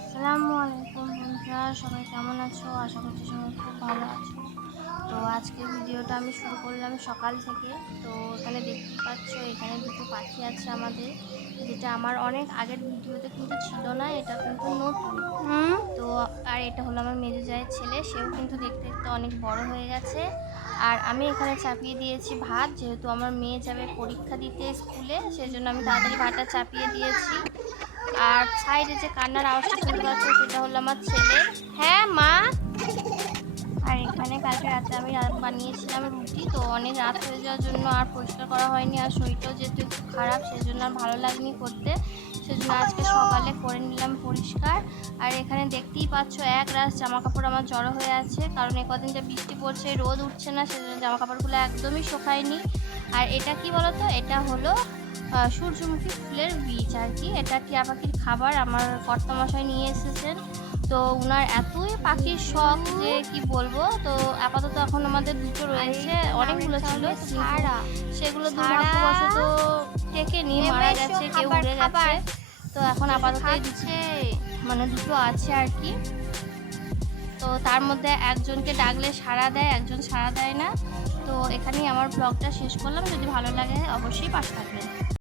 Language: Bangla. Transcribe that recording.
আসসালামু আলাইকুম বন্ধুরা, সবাই কেমন আছো? আশা করছি সবাই খুব ভালো আছো। তো আজকের ভিডিওটা আমি শুরু করলাম সকাল থেকে। তো এখানে দেখতেই পাচ্ছ, এখানে দুটো পাখি আছে আমাদের, যেটা আমার অনেক আগের ভিডিওতে কিন্তু ছিল না, এটা কিন্তু নতুন। তো আর এটা হলো আমার মেজো জায়ের ছেলে, সেও কিন্তু দেখতে দেখতে অনেক বড় হয়ে গেছে। আর আমি এখানে চাপিয়ে দিয়েছি ভাত, যেহেতু আমার মেয়ে যাবে পরীক্ষা দিতে স্কুলে, সেজন্য আমি তাড়াতাড়ি ভাতটা চাপিয়ে দিয়েছি। আর সাইডে যে কান্নার আওয়াজটা শুনতে পাচ্ছ, সেটা হলো আমার ছেলে। হ্যাঁ মা। আর এখানে কালকে রাতে আমি বানিয়েছিলাম রুটি, তো অনেক রাত হয়ে যাওয়ার জন্য আর পরিষ্কার করা হয়নি, আর শরীরটাও যেহেতু একটু খারাপ, সেজন্য আর ভালো লাগেনি করতে। সেজন্য আজকে সকালে করে নিলাম পরিষ্কার। আর এখানে দেখতেই পাচ্ছ এক রাশ জামা কাপড় আমার জড়ো হয়ে আছে, কারণ কদিন যে বৃষ্টি পড়ছে, রোদ উঠছে না, সেজন্য জামা কাপড়গুলো একদমই শুকায়নি। আর এটা কি বলতো, এটা হলো সূর্যমুখী ফুলের বীজ আর কি। এটা টিয়া পাখির খাবার আমার কর্তামশাই নিয়ে এসেছেন। তো উনার এতই পাখির শখ যে কি বলবো। তো আপাতত এখন আমাদের দুটো রয়েছে, অনেকগুলো ছিল, সেগুলো দুর্ভাগ্যবশত টেকেনি, মারা গেছে, কেউ উড়ে গেছে। তো এখন আপাতত মানে দুটো আছে আর কি। তো তার মধ্যে একজনকে ডাকলে সাড়া দেয়, একজন সাড়া দেয় না। তো এখানেই আমার ব্লগটা শেষ করলাম। যদি ভালো লাগে অবশ্যই পাশে থাকবেন।